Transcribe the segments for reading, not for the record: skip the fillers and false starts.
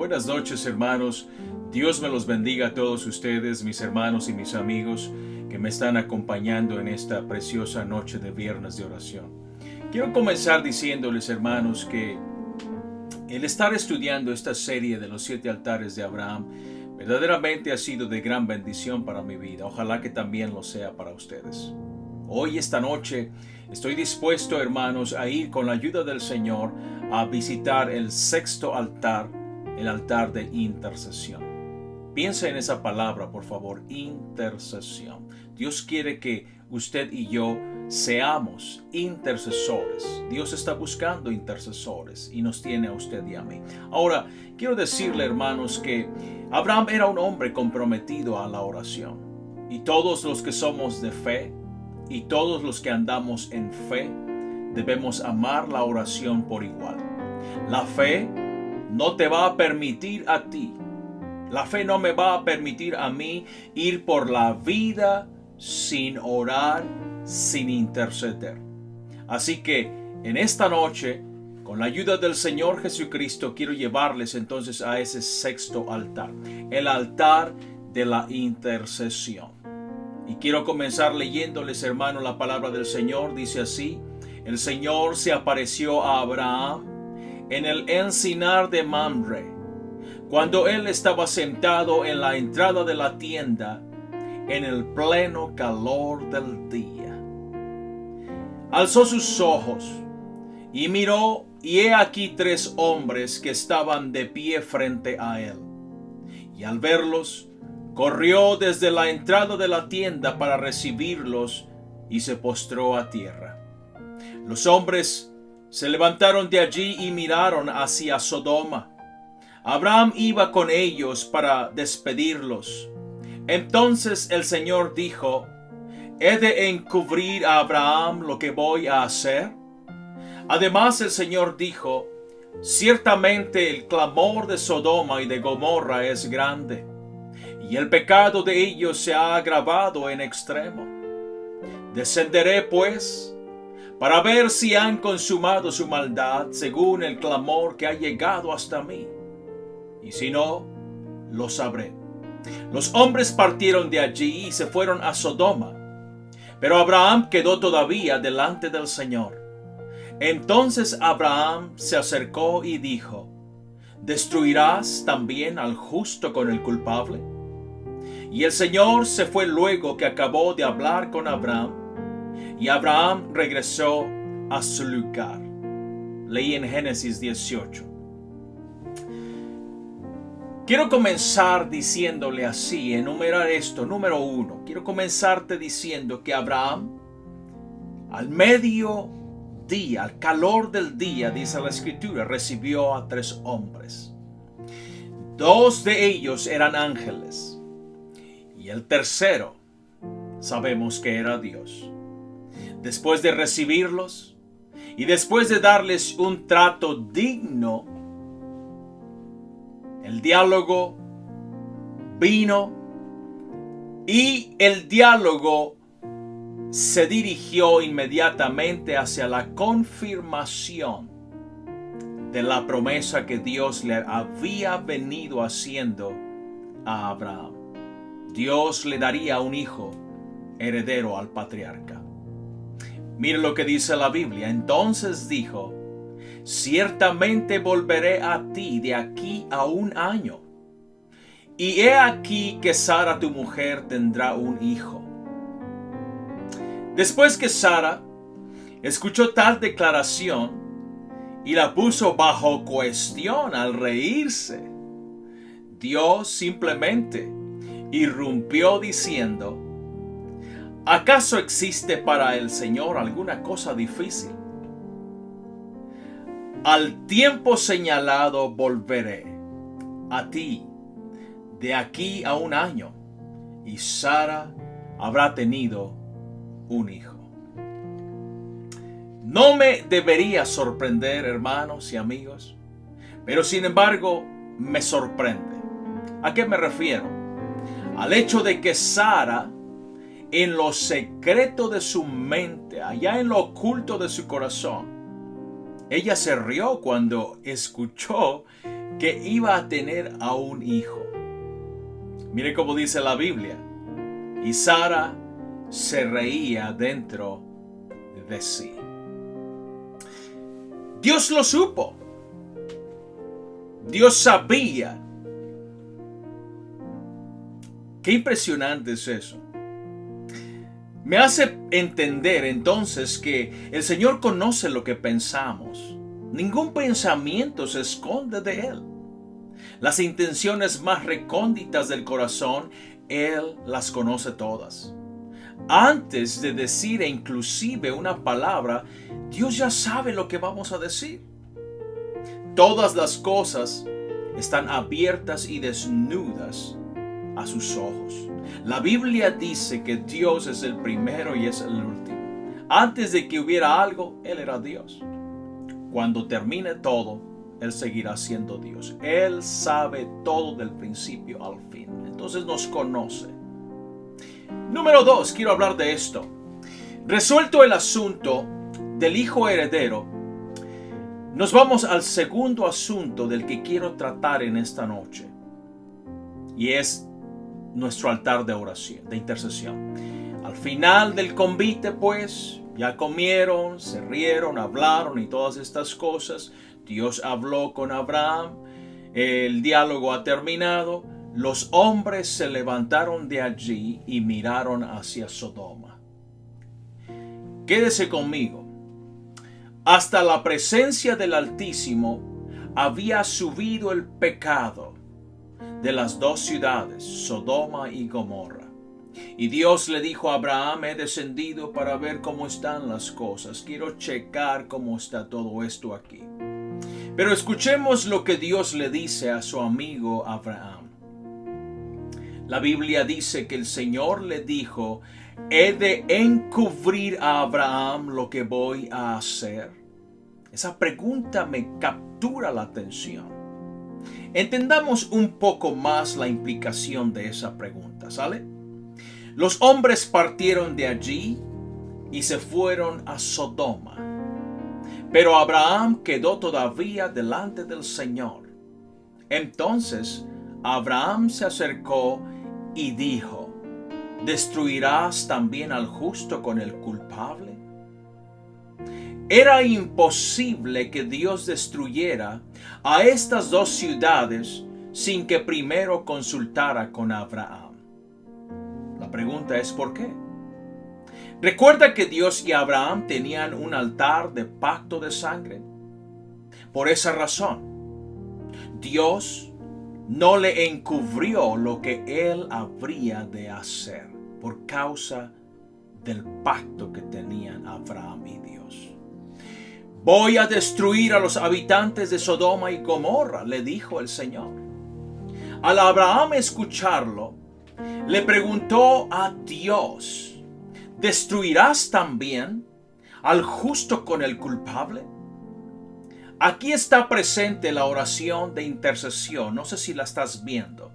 Buenas noches, hermanos. Dios me los bendiga a todos ustedes, mis hermanos y mis amigos que me están acompañando en esta preciosa noche de viernes de oración. Quiero comenzar diciéndoles, hermanos, que el estar estudiando esta serie de los 7 altares de Abraham verdaderamente ha sido de gran bendición para mi vida. Ojalá que también lo sea para ustedes. Hoy, esta noche, estoy dispuesto, hermanos, a ir con la ayuda del Señor a visitar el 6º altar, el altar de intercesión. Piensa en esa palabra, por favor, intercesión. Dios quiere que usted y yo seamos intercesores. Dios está buscando intercesores y nos tiene a usted y a mí. Ahora, quiero decirle, hermanos, que Abraham era un hombre comprometido a la oración. Y todos los que somos de fe y todos los que andamos en fe debemos amar la oración por igual. La fe no te va a permitir a ti, la fe no me va a permitir a mí ir por la vida sin orar, sin interceder. Así que en esta noche, con la ayuda del Señor Jesucristo, quiero llevarles entonces a ese 6º altar, el altar de la intercesión. Y quiero comenzar leyéndoles, hermano, la palabra del Señor. Dice así: el Señor se apareció a Abraham en el encinar de Mamre, cuando él estaba sentado en la entrada de la tienda, en el pleno calor del día. Alzó sus ojos y miró, y he aquí 3 hombres que estaban de pie frente a él. Y al verlos, corrió desde la entrada de la tienda para recibirlos y se postró a tierra. Los hombres se levantaron de allí y miraron hacia Sodoma. Abraham iba con ellos para despedirlos. Entonces el Señor dijo: ¿he de encubrir a Abraham lo que voy a hacer? Además el Señor dijo: ciertamente el clamor de Sodoma y de Gomorra es grande, y el pecado de ellos se ha agravado en extremo. Descenderé pues para ver si han consumado su maldad según el clamor que ha llegado hasta mí. Y si no, lo sabré. Los hombres partieron de allí y se fueron a Sodoma, pero Abraham quedó todavía delante del Señor. Entonces Abraham se acercó y dijo: ¿destruirás también al justo con el culpable? Y el Señor se fue luego que acabó de hablar con Abraham, y Abraham regresó a su lugar. Leí en Génesis 18. Quiero comenzar diciéndole así, enumerar esto. Número 1, quiero comenzarte diciendo que Abraham, al mediodía, al calor del día, dice la Escritura, recibió a 3 hombres. 2 de ellos eran ángeles, y el tercero sabemos que era Dios. Después de recibirlos y después de darles un trato digno, el diálogo vino y el diálogo se dirigió inmediatamente hacia la confirmación de la promesa que Dios le había venido haciendo a Abraham. Dios le daría un hijo heredero al patriarca. Mire lo que dice la Biblia. Entonces dijo: ciertamente volveré a ti de aquí a 1 año, y he aquí que Sara tu mujer tendrá un hijo. Después que Sara escuchó tal declaración y la puso bajo cuestión al reírse, Dios simplemente irrumpió diciendo: ¿acaso existe para el Señor alguna cosa difícil? Al tiempo señalado volveré a ti de aquí a 1 año, y Sara habrá tenido un hijo. No me debería sorprender, hermanos y amigos, pero sin embargo me sorprende. ¿A qué me refiero? Al hecho de que Sara, en lo secreto de su mente, allá en lo oculto de su corazón, ella se rió cuando escuchó que iba a tener a un hijo. Mire cómo dice la Biblia. Y Sara se reía dentro de sí. Dios lo supo. Dios sabía. Qué impresionante es eso. Me hace entender entonces que el Señor conoce lo que pensamos. Ningún pensamiento se esconde de Él. Las intenciones más recónditas del corazón, Él las conoce todas. Antes de decir inclusive una palabra, Dios ya sabe lo que vamos a decir. Todas las cosas están abiertas y desnudas a sus ojos. La Biblia dice que Dios es el primero y es el último. Antes de que hubiera algo, Él era Dios. Cuando termine todo, Él seguirá siendo Dios. Él sabe todo del principio al fin. Entonces nos conoce. Número 2, quiero hablar de esto. Resuelto el asunto del hijo heredero, nos vamos al segundo asunto del que quiero tratar en esta noche. Y es nuestro altar de oración, de intercesión. Al final del convite, pues, ya comieron, se rieron, hablaron y todas estas cosas. Dios habló con Abraham. El diálogo ha terminado. Los hombres se levantaron de allí y miraron hacia Sodoma. Quédese conmigo. Hasta la presencia del Altísimo había subido el pecado de las dos ciudades, Sodoma y Gomorra. Y Dios le dijo a Abraham: he descendido para ver cómo están las cosas. Quiero checar cómo está todo esto aquí. Pero escuchemos lo que Dios le dice a su amigo Abraham. La Biblia dice que el Señor le dijo: ¿he de encubrir a Abraham lo que voy a hacer? Esa pregunta me captura la atención. Entendamos un poco más la implicación de esa pregunta, ¿sale? Los hombres partieron de allí y se fueron a Sodoma. Pero Abraham quedó todavía delante del Señor. Entonces Abraham se acercó y dijo: ¿destruirás también al justo con el culpable? Era imposible que Dios destruyera a estas dos ciudades sin que primero consultara con Abraham. La pregunta es ¿por qué? ¿Recuerda que Dios y Abraham tenían un altar de pacto de sangre? Por esa razón, Dios no le encubrió lo que él habría de hacer por causa del pacto que tenían Abraham y Dios. Voy a destruir a los habitantes de Sodoma y Gomorra, le dijo el Señor. Al Abraham escucharlo, le preguntó a Dios: ¿destruirás también al justo con el culpable? Aquí está presente la oración de intercesión. No sé si la estás viendo.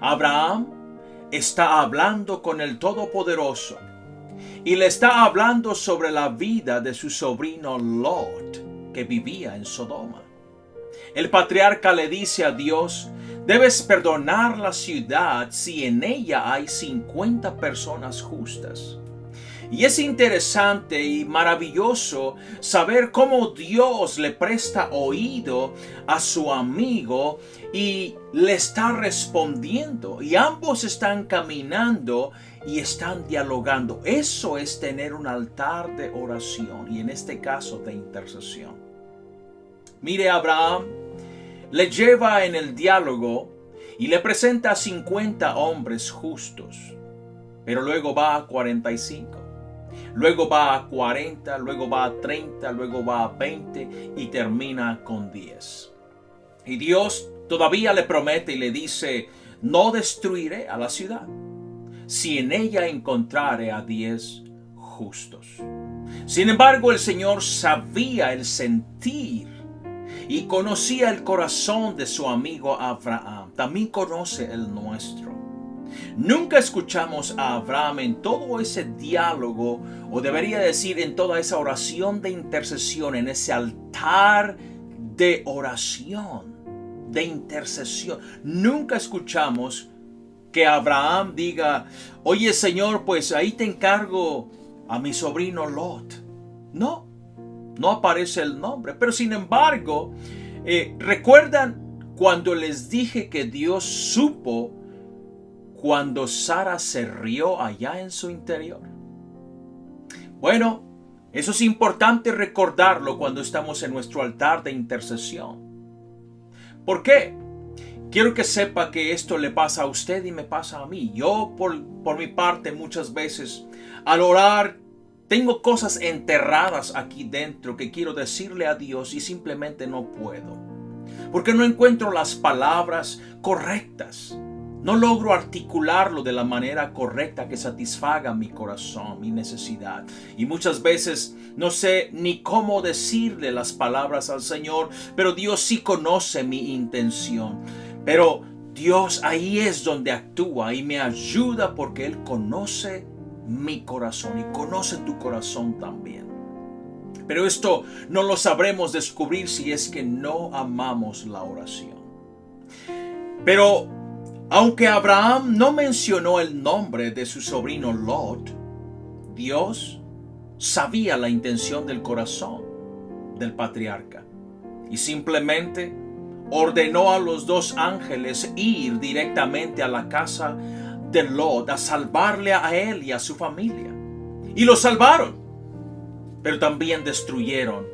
Abraham está hablando con el Todopoderoso y le está hablando sobre la vida de su sobrino Lot, que vivía en Sodoma. El patriarca le dice a Dios: debes perdonar la ciudad si en ella hay 50 personas justas. Y es interesante y maravilloso saber cómo Dios le presta oído a su amigo y le está respondiendo. Y ambos están caminando y están dialogando. Eso es tener un altar de oración y en este caso de intercesión. Mire, Abraham le lleva en el diálogo y le presenta a 50 hombres justos. Pero luego va a 45. Luego va a 40, luego va a 30, luego va a 20 y termina con 10. Y Dios todavía le promete y le dice: no destruiré a la ciudad si en ella encontrare a 10 justos. Sin embargo, el Señor sabía el sentir y conocía el corazón de su amigo Abraham. También conoce el nuestro. Nunca escuchamos a Abraham en todo ese diálogo, o debería decir en toda esa oración de intercesión, en ese altar de oración, de intercesión. Nunca escuchamos que Abraham diga, oye Señor, pues ahí te encargo a mi sobrino Lot. No aparece el nombre. Pero sin embargo, ¿recuerdan cuando les dije que Dios supo cuando Sara se rió allá en su interior? Bueno, eso es importante recordarlo cuando estamos en nuestro altar de intercesión. ¿Por qué? Quiero que sepa que esto le pasa a usted y me pasa a mí. Yo, por mi parte, muchas veces, al orar, tengo cosas enterradas aquí dentro que quiero decirle a Dios y simplemente no puedo. Porque no encuentro las palabras correctas. No logro articularlo de la manera correcta que satisfaga mi corazón, mi necesidad. Y muchas veces no sé ni cómo decirle las palabras al Señor, pero Dios sí conoce mi intención. Pero Dios ahí es donde actúa y me ayuda porque Él conoce mi corazón y conoce tu corazón también. Pero esto no lo sabremos descubrir si es que no amamos la oración. Pero aunque Abraham no mencionó el nombre de su sobrino Lot, Dios sabía la intención del corazón del patriarca y simplemente ordenó a los dos ángeles ir directamente a la casa de Lot a salvarle a él y a su familia. Y lo salvaron, pero también destruyeron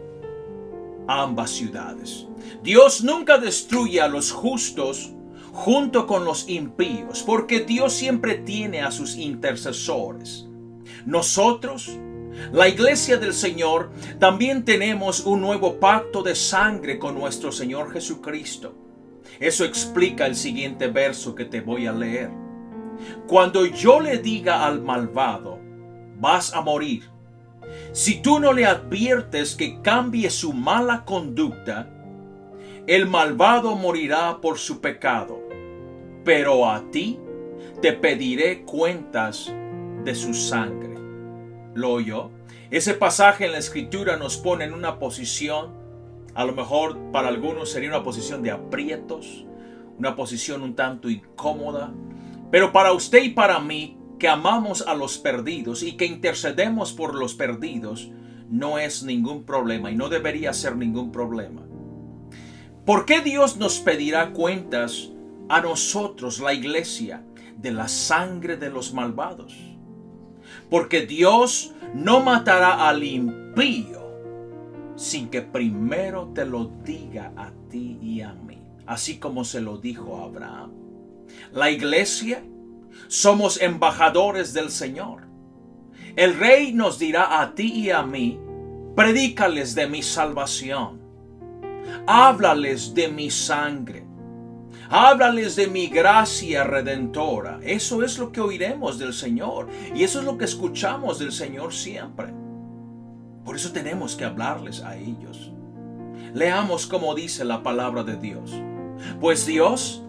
ambas ciudades. Dios nunca destruye a los justos junto con los impíos, porque Dios siempre tiene a sus intercesores. Nosotros, la iglesia del Señor, también tenemos un nuevo pacto de sangre con nuestro Señor Jesucristo. Eso explica el siguiente verso que te voy a leer. Cuando yo le diga al malvado, vas a morir, si tú no le adviertes que cambie su mala conducta, el malvado morirá por su pecado, pero a ti te pediré cuentas de su sangre. ¿Lo oyó? Ese pasaje en la Escritura nos pone en una posición, a lo mejor para algunos sería una posición de aprietos, una posición un tanto incómoda, pero para usted y para mí, que amamos a los perdidos y que intercedemos por los perdidos, no es ningún problema y no debería ser ningún problema. ¿Por qué Dios nos pedirá cuentas a nosotros, la iglesia, de la sangre de los malvados? Porque Dios no matará al impío sin que primero te lo diga a ti y a mí, así como se lo dijo a Abraham. La iglesia somos embajadores del Señor. El Rey nos dirá a ti y a mí, predícales de mi salvación, háblales de mi sangre, háblales de mi gracia redentora. Eso es lo que oiremos del Señor y eso es lo que escuchamos del Señor siempre. Por eso tenemos que hablarles a ellos. Leamos cómo dice la palabra de Dios. Pues Dios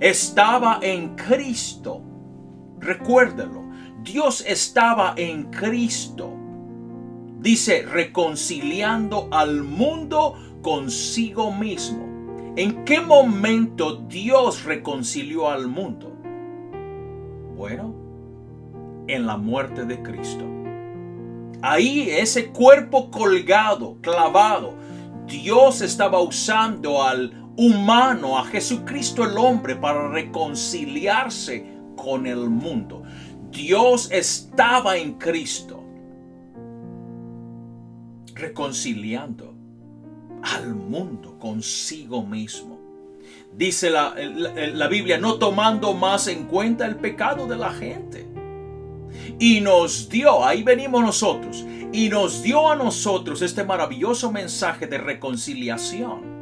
estaba en Cristo. Recuérdelo, Dios estaba en Cristo. Dice, reconciliando al mundo consigo mismo. ¿En qué momento Dios reconcilió al mundo? Bueno, en la muerte de Cristo. Ahí, ese cuerpo colgado, clavado, Dios estaba usando al humano, a Jesucristo el hombre, para reconciliarse con el mundo. Dios estaba en Cristo, reconciliando al mundo consigo mismo. Dice la Biblia, no tomando más en cuenta el pecado de la gente. Y nos dio, ahí venimos nosotros, y nos dio a nosotros este maravilloso mensaje de reconciliación.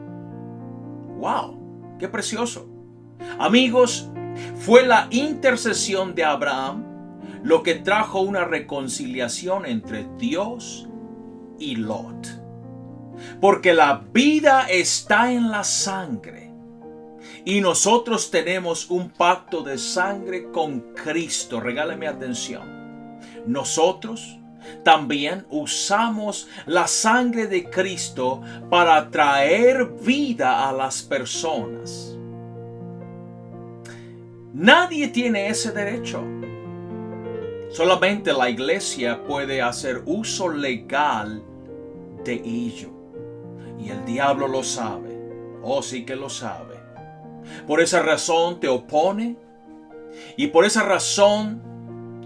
¡Wow! ¡Qué precioso! Amigos, fue la intercesión de Abraham lo que trajo una reconciliación entre Dios y Lot. Porque la vida está en la sangre. Y nosotros tenemos un pacto de sangre con Cristo. Regálame atención. Nosotros también usamos la sangre de Cristo para traer vida a las personas. Nadie tiene ese derecho. Solamente la iglesia puede hacer uso legal de ello. Y el diablo lo sabe. Oh, sí que lo sabe. Por esa razón te opone. Y por esa razón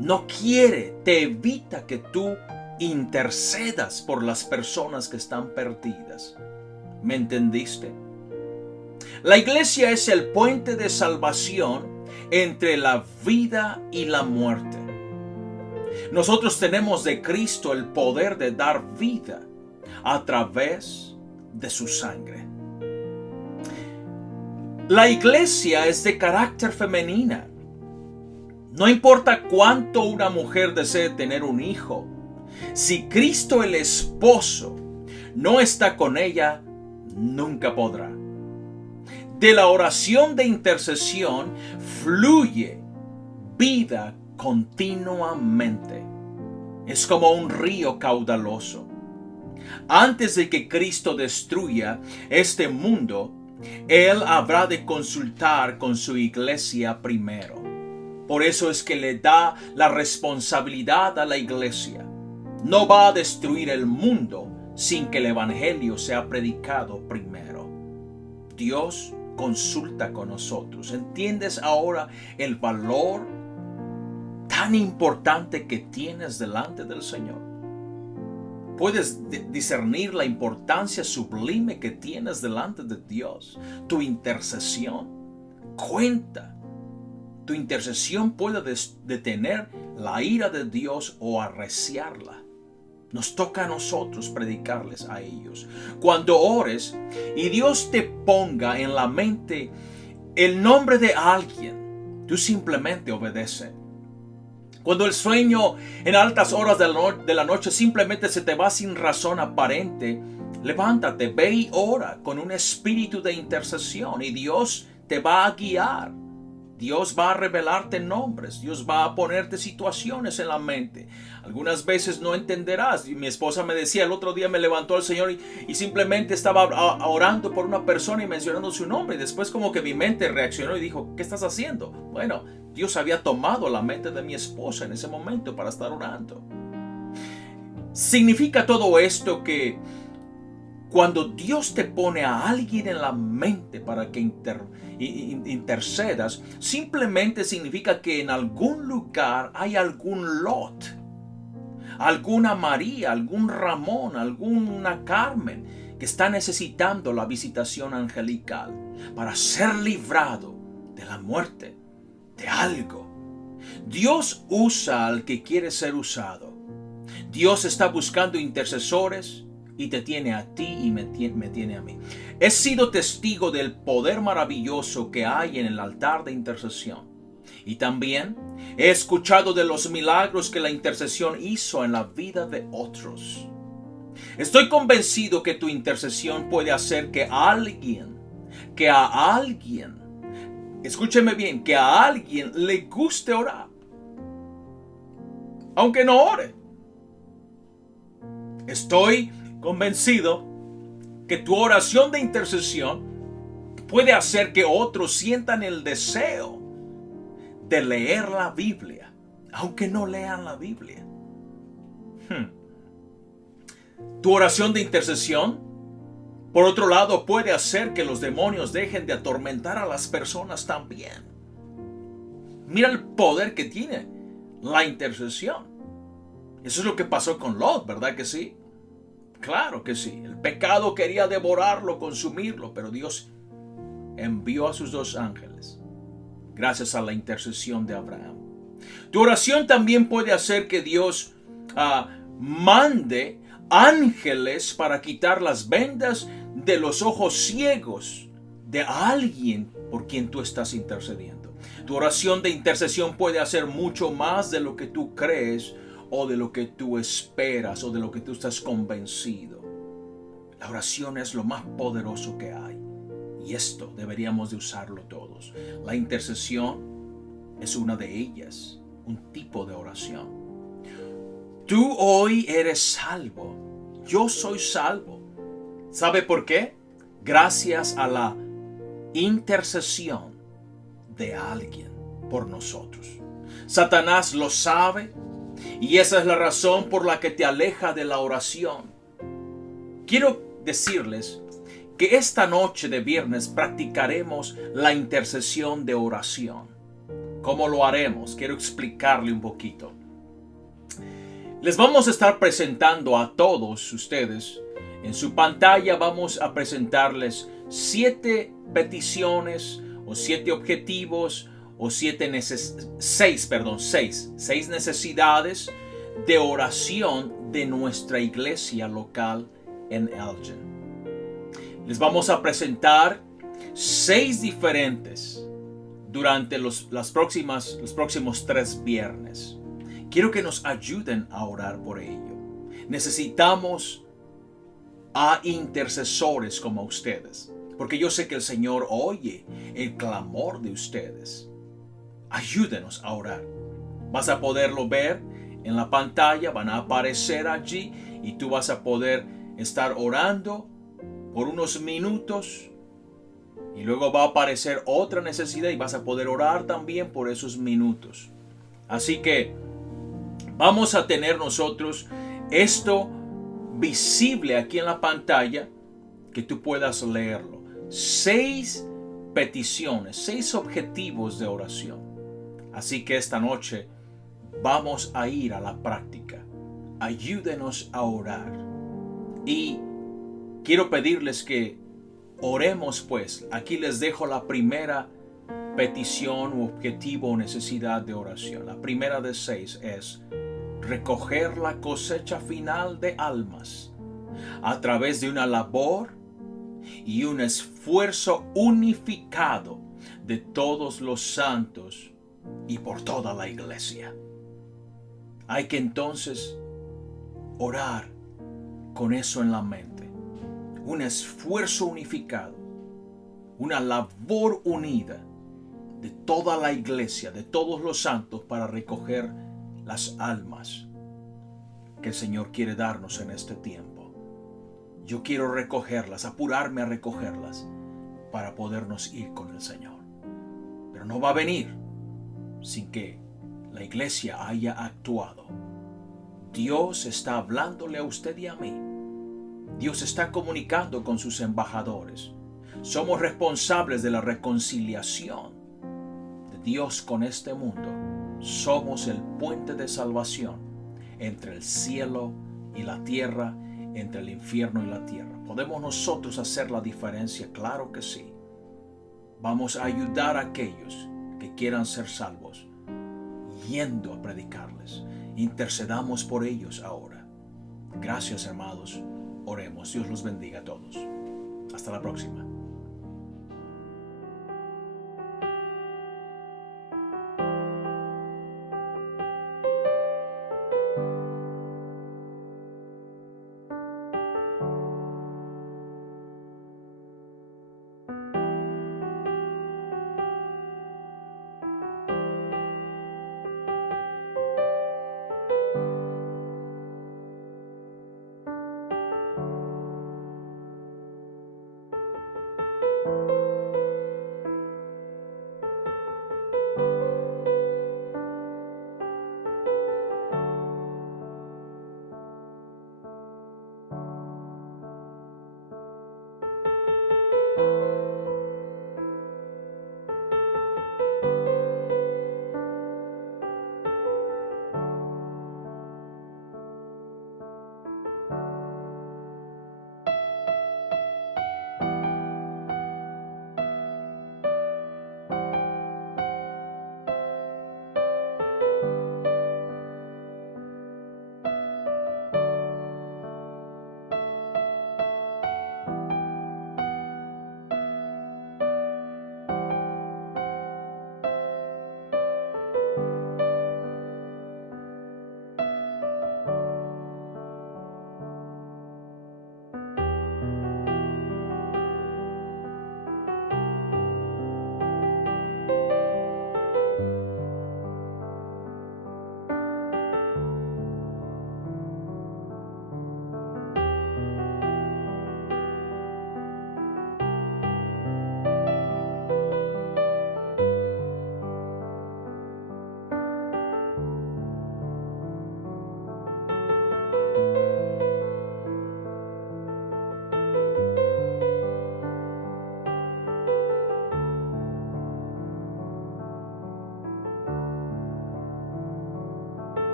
no quiere, te evita que tú intercedas por las personas que están perdidas. ¿Me entendiste? La iglesia es el puente de salvación entre la vida y la muerte. Nosotros tenemos de Cristo el poder de dar vida a través de su sangre. La iglesia es de carácter femenina. No importa cuánto una mujer desee tener un hijo, si Cristo el esposo no está con ella, nunca podrá. De la oración de intercesión fluye vida continuamente. Es como un río caudaloso. Antes de que Cristo destruya este mundo, Él habrá de consultar con su iglesia primero. Por eso es que le da la responsabilidad a la iglesia. No va a destruir el mundo sin que el evangelio sea predicado primero. Dios consulta con nosotros. ¿Entiendes ahora el valor tan importante que tienes delante del Señor? Puedes discernir la importancia sublime que tienes delante de Dios. Tu intercesión cuenta. Tu intercesión puede detener la ira de Dios o arreciarla. Nos toca a nosotros predicarles a ellos. Cuando ores y Dios te ponga en la mente el nombre de alguien, tú simplemente obedece. Cuando el sueño en altas horas de la noche simplemente se te va sin razón aparente, levántate, ve y ora con un espíritu de intercesión y Dios te va a guiar. Dios va a revelarte nombres, Dios va a ponerte situaciones en la mente. Algunas veces no entenderás. Mi esposa me decía, el otro día me levantó el Señor y simplemente estaba orando por una persona y mencionando su nombre. Y después como que mi mente reaccionó y dijo, ¿qué estás haciendo? Bueno, Dios había tomado la mente de mi esposa en ese momento para estar orando. Significa todo esto que cuando Dios te pone a alguien en la mente para que intercedas, simplemente significa que en algún lugar hay algún Lot, alguna María, algún Ramón, alguna Carmen que está necesitando la visitación angelical para ser librado de la muerte, de algo. Dios usa al que quiere ser usado. Dios está buscando intercesores y te tiene a ti y me tiene a mí. He sido testigo del poder maravilloso que hay en el altar de intercesión. Y también he escuchado de los milagros que la intercesión hizo en la vida de otros. Estoy convencido que tu intercesión puede hacer que a alguien, escúcheme bien, que a alguien le guste orar, aunque no ore. Estoy convencido que tu oración de intercesión puede hacer que otros sientan el deseo de leer la Biblia, aunque no lean la Biblia. Tu oración de intercesión, por otro lado, puede hacer que los demonios dejen de atormentar a las personas también. Mira el poder que tiene la intercesión. Eso es lo que pasó con Lot, ¿verdad que sí? Claro que sí. El pecado quería devorarlo, consumirlo, pero Dios envió a sus 2 ángeles gracias a la intercesión de Abraham. Tu oración también puede hacer que Dios mande ángeles para quitar las vendas de los ojos ciegos de alguien por quien tú estás intercediendo. Tu oración de intercesión puede hacer mucho más de lo que tú crees o de lo que tú esperas o de lo que tú estás convencido. La oración es lo más poderoso que hay y esto deberíamos de usarlo todos. La intercesión es una de ellas, un tipo de oración. Tú hoy eres salvo. Yo soy salvo. ¿Sabe por qué? Gracias a la intercesión de alguien por nosotros. Satanás lo sabe y esa es la razón por la que te aleja de la oración. Quiero decirles que esta noche de viernes practicaremos la intercesión de oración. ¿Cómo lo haremos? Quiero explicarle un poquito. Les vamos a estar presentando a todos ustedes. En su pantalla vamos a presentarles 7 peticiones o 7 objetivos o 6 necesidades de oración de nuestra iglesia local en Elgin. Les vamos a presentar 6 diferentes durante los próximos 3 viernes. Quiero que nos ayuden a orar por ello. Necesitamos a intercesores como ustedes, porque yo sé que el Señor oye el clamor de ustedes. Ayúdenos a orar. Vas a poderlo ver en la pantalla, van a aparecer allí y tú vas a poder estar orando por unos minutos y luego va a aparecer otra necesidad y vas a poder orar también por esos minutos. Así que vamos a tener nosotros esto visible aquí en la pantalla, que tú puedas leerlo. 6 peticiones, 6 objetivos de oración. Así que esta noche vamos a ir a la práctica. Ayúdenos a orar. Y quiero pedirles que oremos pues. Aquí les dejo la primera petición u objetivo o necesidad de oración. La primera de 6 es recoger la cosecha final de almas a través de una labor y un esfuerzo unificado de todos los santos y por toda la iglesia. Hay que entonces orar con eso en la mente. Un esfuerzo unificado, una labor unida de toda la iglesia, de todos los santos para recoger las almas que el Señor quiere darnos en este tiempo. Yo quiero recogerlas, apurarme a recogerlas para podernos ir con el Señor. Pero no va a venir sin que la iglesia haya actuado. Dios está hablándole a usted y a mí. Dios está comunicando con sus embajadores. Somos responsables de la reconciliación de Dios con este mundo. Somos el puente de salvación entre el cielo y la tierra, entre el infierno y la tierra. ¿Podemos nosotros hacer la diferencia? Claro que sí. Vamos a ayudar a aquellos que quieran ser salvos, yendo a predicarles. Intercedamos por ellos ahora. Gracias, hermanos. Oremos. Dios los bendiga a todos. Hasta la próxima.